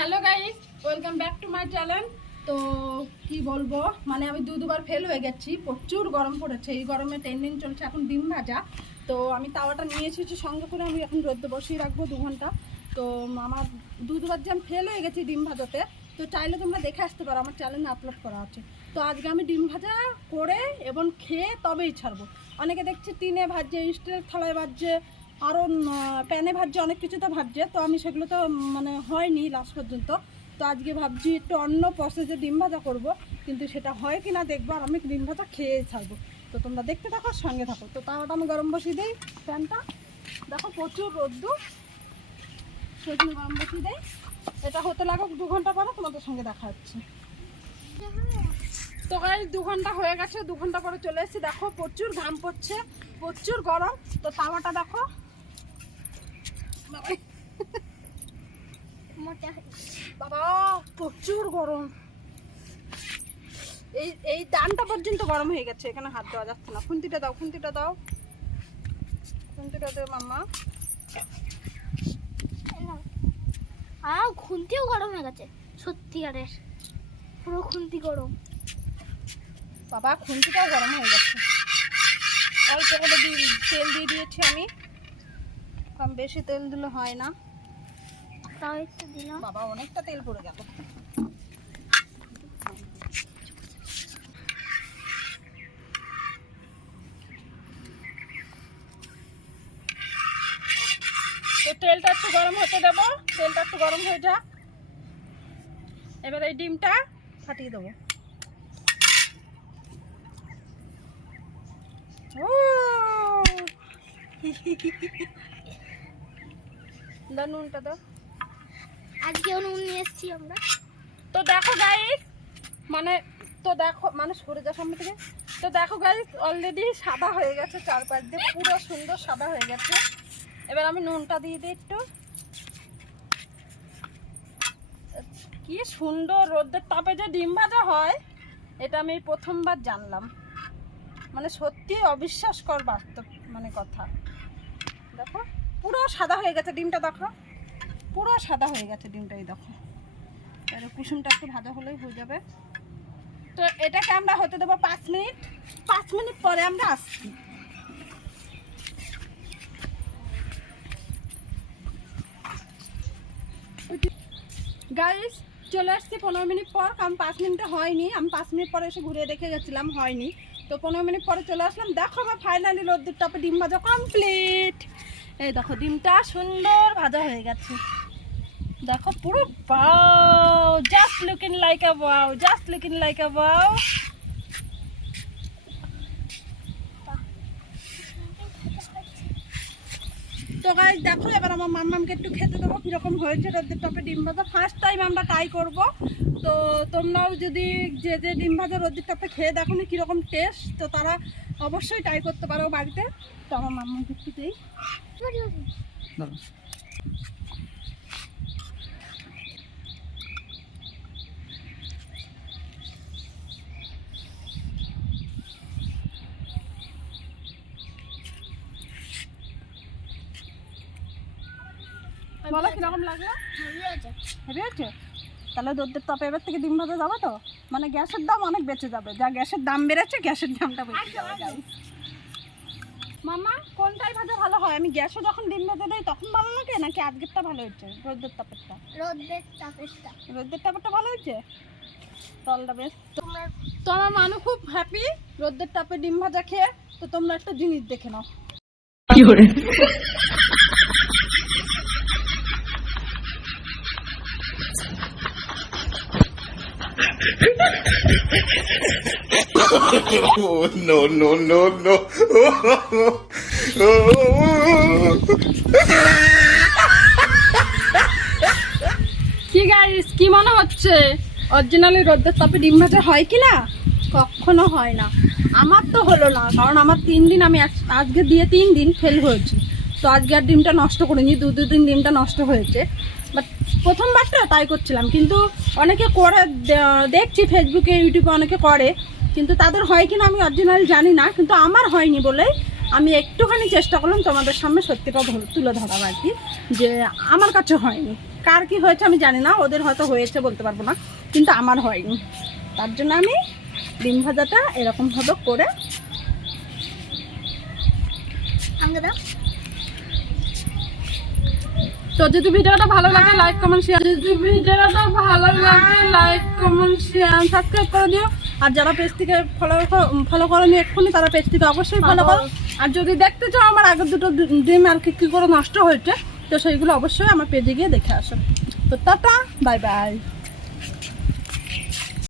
Hello guys, welcome back to my channel. তো কি বলবো, মানে আমি দুবার ফেল হয়ে গেছি। প্রচুর গরম পড়েছে, এই গরমে ট্রেন্ডিং চলছে এখন ডিম ভাজা। তো আমি তাওয়াটা নিয়ে এসেছি সঙ্গে করে, আমি এখন রোদে বসিয়ে রাখবো 2 ঘন্টা। তো আমার দুবার যে আমি ফেল হয়ে গেছি ডিম ভাজাতে, তো চাইলে তোমরা দেখে আসতে পারো, আমার চ্যানেলে আপলোড করা আছে। তো আজকে আমি ডিম ভাজা করে এবং খেয়ে তবেই ছাড়বো। অনেকে দেখছি টিনে ভাজছে, স্টিলের থালায় ভাজছে, আরও প্যানে ভাজছে, অনেক কিছুতে ভাজছে। তো আমি সেগুলো তো মানে হয়নি লাস্ট পর্যন্ত। তো আজকে ভাবছি একটু অন্য প্রসেসে ডিম ভাজা করবো, কিন্তু সেটা হয় কি না দেখবো, আর আমি ডিম ভাজা খেয়ে ছাড়বো। তো তোমরা দেখতে থাকো, সঙ্গে থাকো। তো তাওয়াটা আমি গরম বসিয়ে দিই, প্যানটা দেখো প্রচুর রোদ্দুর, প্রচুর গরম বসিয়ে দেয়। এটা হতে লাগুক 2 ঘন্টা পরে তোমাদের সঙ্গে দেখা হচ্ছে। তো গাইস 2 ঘন্টা হয়ে গেছে, 2 ঘন্টা পরে চলে এসেছি। দেখো প্রচুর ঘাম পড়ছে, প্রচুর গরম। তো তাওয়াটা দেখো বাবা, প্রচুর গরম। এই ডানটা পর্যন্ত গরম হয়ে গেছে, এখানে হাত দেওয়া যাচ্ছে না। খুন্তিটা দাও, খুন্তিটা দাও, খুন্তিটা দে মাম্মা। খুন্তিও গরম হয়ে গেছে, সত্যিকারের পুরো খুন্তি গরম। বাবা খুন্তিটাও গরম হয়ে গেছে। অল্প করে তেল দিয়ে দিয়েছি আমি, কম বেশি তেল দিলে হয় না। তাও একটু দিলাম। বাবা অনেকটা তেল পড়ে গেল। তো তেলটা একটু গরম হতে দেবো, তেলটা একটু গরম হয়ে যাক। এবার এই ডিমটা ফাটিয়ে দেবো। নুনটা দাও। আজকেও নুন নিয়ে এসেছি আমরা। তো দেখো গাইস, মানে সরে যাওয়ার সামনে থেকে। তো দেখো গাইস, অলরেডি সাদা হয়ে গেছে, চারপাশ দিয়ে পুরো সুন্দর সাদা হয়ে গেছে। এবার আমি নুনটা দিয়ে দিই একটু। কি সুন্দর রোদের তাপে যে ডিম ভাজা হয়, এটা আমি প্রথমবার জানলাম। মানে সত্যি অবিশ্বাসকর বাস্তব মানে কথা। দেখো পুরো সাদা হয়ে গেছে ডিমটা, দেখো পুরো সাদা হয়ে গেছে ডিমটাই। দেখো এর কুসুমটা একটু ভাজা হলেই হয়ে যাবে। তো এটাকে আমরা হতে দেবো 5 মিনিট। 5 মিনিট পরে আমরা আসছি। গাইস চলে আসছি 15 মিনিট পর, কারণ 5 মিনিটে হয়নি। আমি 5 মিনিট পরে এসে ঘুরে দেখে গেছিলাম, হয়নি। তো 15 মিনিট পরে চলে আসলাম। দেখো আমার ফাইনালি রোদ্দুর তাপে ডিম ভাজা কমপ্লিট। এই দেখো ডিমটা সুন্দর ভাজা হয়ে গেছে। দেখো পুরো ওয়াও, জাস্ট লুকিং লাইক আ ওয়াও, জাস্ট লুকিং লাইক আ ওয়াও। তো গাইস দেখো, এবার আমার মাম্মামকে একটু খেতে দেবো কীরকম হয়েছে রোদের টপে ডিম ভাজা। ফার্স্ট টাইম আমরা ট্রাই করবো। তো তোমরাও যদি যে ডিম ভাজা রোদের টপে খেয়ে দেখো না কীরকম টেস্ট, তো তারা অবশ্যই ট্রাই করতে পারো বাড়িতে। তো আমার মাম্মামকে একটু দেই। বলো কিরকম লাগলো? হেভি আছে। তাহলে রোদের তাপে এবার থেকে ডিম ভাজা যাবে তো, মানে গ্যাসের দাম অনেক বেঁচে যাবে। যা গ্যাসের দাম বেড়েছে, গ্যাসের দামটা বেঁচে যাবে। মামা কোনটাই ভাজা ভালো হয়? আমি গ্যাসে যখন ডিম ভাজা দেয় তখন ভালো লাগে, নাকি আজকেরটা ভালো হয়েছে? রোদের তাপেরটা। রোদের তাপেরটা ভালো হয়েছে। তলটা বেশ। তো আমার মানু খুব হ্যাপি রোদের তাপে ডিম ভাজা খেয়ে। তো তোমরা একটা জিনিস দেখে নাও। কি করে Oh, no, no, no, no. কি গাইস, কি মনে হচ্ছে অরিজিনালি রোদের তাপে ডিম ভাজা হয় কি না? কখনো হয় না। আমার তো হলো না, কারণ আমার 3 দিন, আমি আজকে দিয়ে 3 দিন ফেল হয়েছি। তো আজকে আর ডিমটা নষ্ট করিনি, 2 দিন ডিমটা নষ্ট হয়েছে। বাট প্রথমবারটা ট্রাই করছিলাম, কিন্তু অনেকে করে দেখছি ফেসবুকে, ইউটিউবে অনেকে করে, কিন্তু তাদের হয় কিনা আমি অরিজিনাল জানি না। কিন্তু আমার হয়নি বলে আমি একটুখানি চেষ্টা করলাম তোমাদের সামনে সত্যিটা তুলে ধরার আর কি, যে আমার কাছে হয়নি। কার কি হয়েছে আমি জানি না, ওদের হয়তো হয়েছে বলতে পারবো না, কিন্তু আমার হয়নি। তার জন্য আমি ডিম ভাজাটা এরকমভাবে করে আমাকে দাও। তো যদি ভিডিওটা ভালো লাগে লাইক কমেন্ট শেয়ার, যদি ভিডিওটা ভালো লাগে লাইক কমেন্ট শেয়ার সাবস্ক্রাইব করে দিও। আর যারা পেজ থেকে ফলো করোনি এক্ষুনি, তারা পেজ থেকে অবশ্যই ফলো করো। আর যদি দেখতে চাও আমার আগের দুটো ডিম আর কি করে নষ্ট হয়েছে, তো সেইগুলো অবশ্যই আমার পেজে গিয়ে দেখে আসো। তো টাটা, বাই বাই।